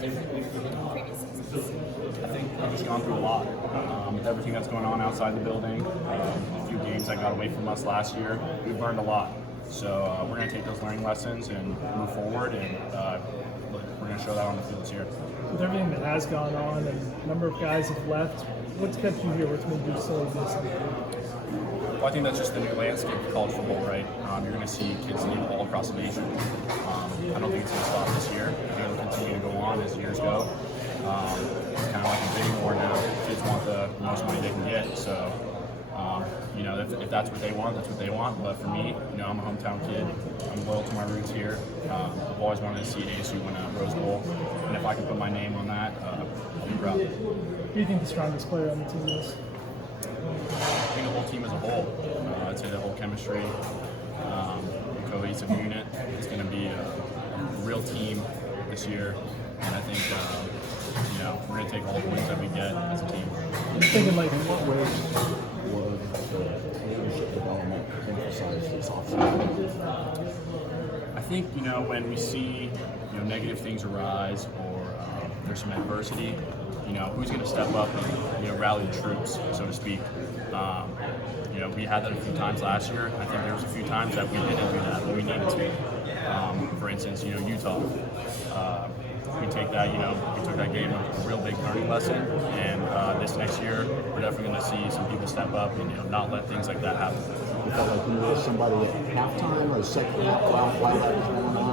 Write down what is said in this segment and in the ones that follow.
different than previous seasons? I think I've just gone through a lot. With everything that's going on outside the building, a few games that got away from us last year, we've learned a lot. So we're going to take those learning lessons and move forward, and we're going to show that on the field this year. With everything that has gone on and a number of guys have left, what's kept you here? What's made you so missing? Well, I think that's just the new landscape of college football, right? You're going to see kids leave all across the nation. I don't think it's going to stop this year. I think it'll continue to go on as years go. It's kind of like a bidding war now. Kids want the most money they can get. So, if that's what they want, that's what they want. But for me, I'm a hometown kid. I'm loyal to my roots here. I've always wanted to see ASU win a Rose Bowl. And if I can put my name on that, I'll be proud. Who do you think the strongest player on the team is? I think the whole team as a whole. I'd say the whole chemistry, the cohesive unit. It's going to be a real team this year, and I think we're going to take all the wins that we get as a team. I'm thinking like, In what ways was the leadership development emphasized this offseason? I think when we see negative things arise or there's some adversity, who's going to step up and rally the troops, so to speak. We had that a few times last year. I think there was a few times that we didn't do that when we needed to. For instance, Utah. We take that, we took that game a real big learning lesson, and this next year we're definitely going to see some people step up and not let things like that happen. You felt like you were somebody at halftime or second half while that was going on?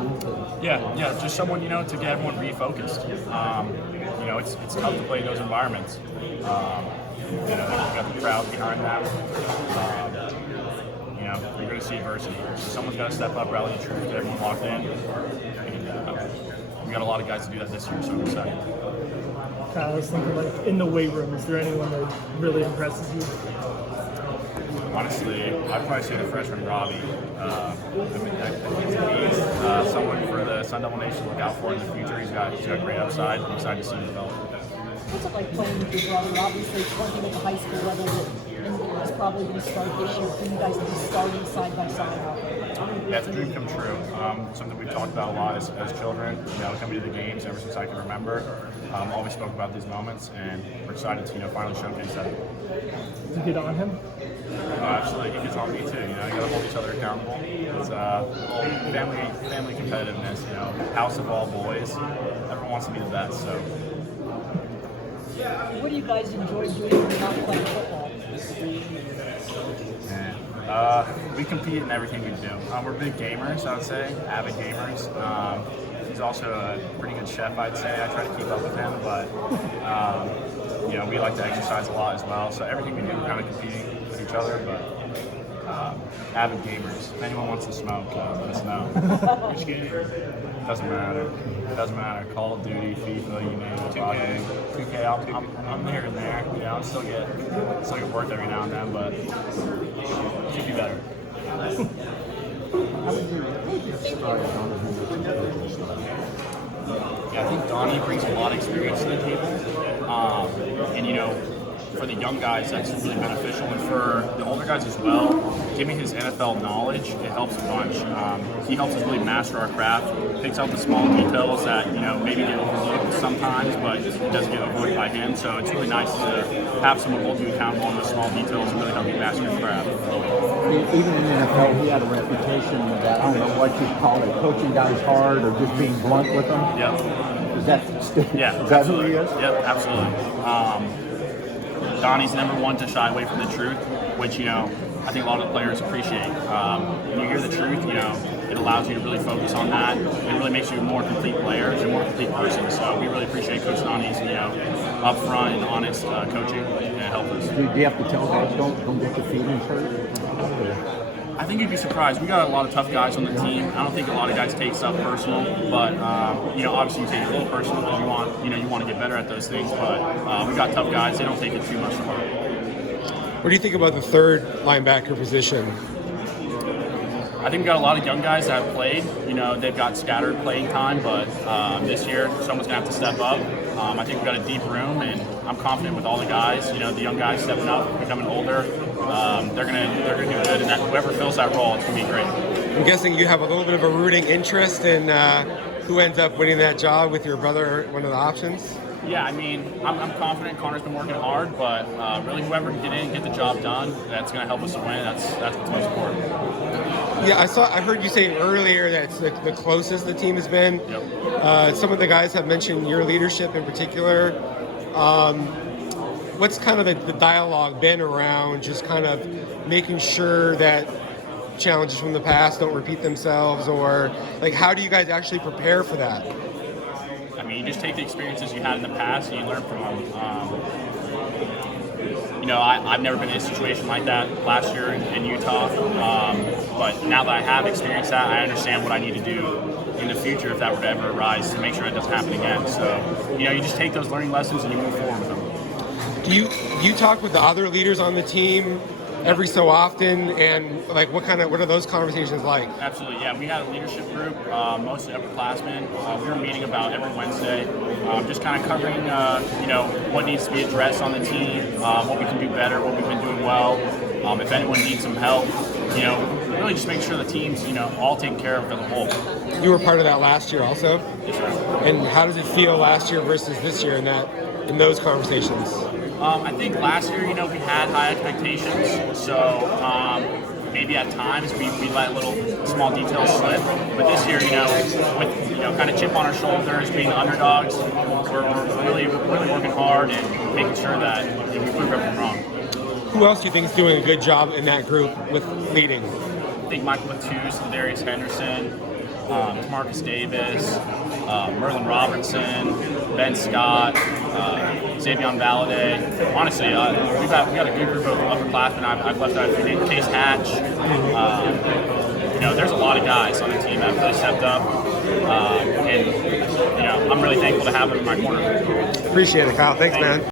Yeah, just someone to get everyone refocused. It's tough to play in those environments. You got the crowd behind them. You're going to see adversity. So someone's got to step up, rally the troops, get everyone locked in. And we got a lot of guys to do that this year, so I'm excited. Kyle, I was thinking like in the weight room, is there anyone that really impresses you? Honestly, I'd probably say the freshman Robbie. I think he's someone for the Sun Devil Nation to look out for in the future. He's got great upside. I'm excited to see him develop. What's it like playing with your brother? Obviously, working at the high school level, and he's probably going to start this year for you guys to be starting side by side out there. Yeah, it's a dream come true. Something we've talked about a lot as children. Coming to the games ever since I can remember. Always spoke about these moments, and we're excited to finally showcase that. Did you get on him? Absolutely, he gets on me too. You got to hold each other accountable. It's family competitiveness. House of all boys. Everyone wants to be the best. So. What do you guys enjoy doing when you're not playing football? We compete in everything we do. We're big gamers, I would say, avid gamers. He's also a pretty good chef, I'd say. I try to keep up with him, but we like to exercise a lot as well. So everything we do, we're kind of competing with each other, but avid gamers. If anyone wants to smoke, let us know. Which game? Doesn't matter. Call of Duty, FIFA, you name it. 2K. I'm here and there. I still get worked every now and then, but it could be better. How would you describe Donovan's coaching style? Yeah, I think Donnie brings a lot of experience to the table, and for the young guys, that's really beneficial, and for the older guys as well, giving his NFL knowledge, it helps a bunch. He helps us really master our craft, picks out the small details that maybe get overlooked sometimes, but it doesn't get overlooked by him. So it's really nice to have someone hold you accountable on the small details and really help you master your craft. Even in the NFL, he had a reputation that, I don't know what you call it, coaching guys hard or just being blunt with them. Yep. Is that Yeah, is that who he is? Yep, absolutely. Donnie's never one to shy away from the truth, which I think a lot of the players appreciate. When you hear the truth, it allows you to really focus on that. It really makes you a more complete player and a more complete person. So we really appreciate Coach Donnie's upfront and honest coaching, and it helps us. Do you have to tell guys don't get your feelings hurt? I think you'd be surprised. We got a lot of tough guys on the team. I don't think a lot of guys take stuff personal, but obviously you take it a little personal because you want to get better at those things. But we got tough guys. They don't take it too much to heart. What do you think about the third linebacker position? I think we got a lot of young guys that have played. They've got scattered playing time, but this year someone's gonna have to step up. I think we got a deep room, and I'm confident with all the guys. The young guys stepping up, becoming older. They're gonna do good, and whoever fills that role, it's gonna be great. I'm guessing you have a little bit of a rooting interest in who ends up winning that job with your brother, one of the options? Yeah, I mean, I'm confident Connor's been working hard, but really whoever can get in and get the job done, that's going to help us win. That's what's most important. Yeah, I heard you saying earlier that it's the closest the team has been. Yep. Some of the guys have mentioned your leadership in particular. What's kind of the dialogue been around just kind of making sure that challenges from the past don't repeat themselves, or like how do you guys actually prepare for that? I mean, you just take the experiences you had in the past and you learn from them. I've never been in a situation like that last year in Utah, but now that I have experienced that, I understand what I need to do in the future if that were to ever arise to make sure it doesn't happen again. So, you just take those learning lessons and you move forward with them. Do you talk with the other leaders on the team every so often, and like what are those conversations like? Absolutely, yeah. We had a leadership group, mostly upperclassmen. We were meeting about every Wednesday, just kind of covering, what needs to be addressed on the team, what we can do better, what we've been doing well. If anyone needs some help, really just make sure the team's, all taken care of as a whole. You were part of that last year also? Yes, sir. And how does it feel last year versus this year in those conversations? I think last year, we had high expectations, so maybe at times we let little small details slip. But this year, with kind of chip on our shoulders, being the underdogs, we're really working hard and making sure that we prove everyone wrong. Who else do you think is doing a good job in that group with leading? I think Michael Matus, Darius Henderson, Marcus Davis, Merlin Robertson, Ben Scott, Xavion Valladay. Honestly, we got a good group of upperclassmen. I've left out a few names. Case Hatch. There's a lot of guys on the team that have really stepped up, and I'm really thankful to have them in my corner. Appreciate it, Kyle. Thanks, man.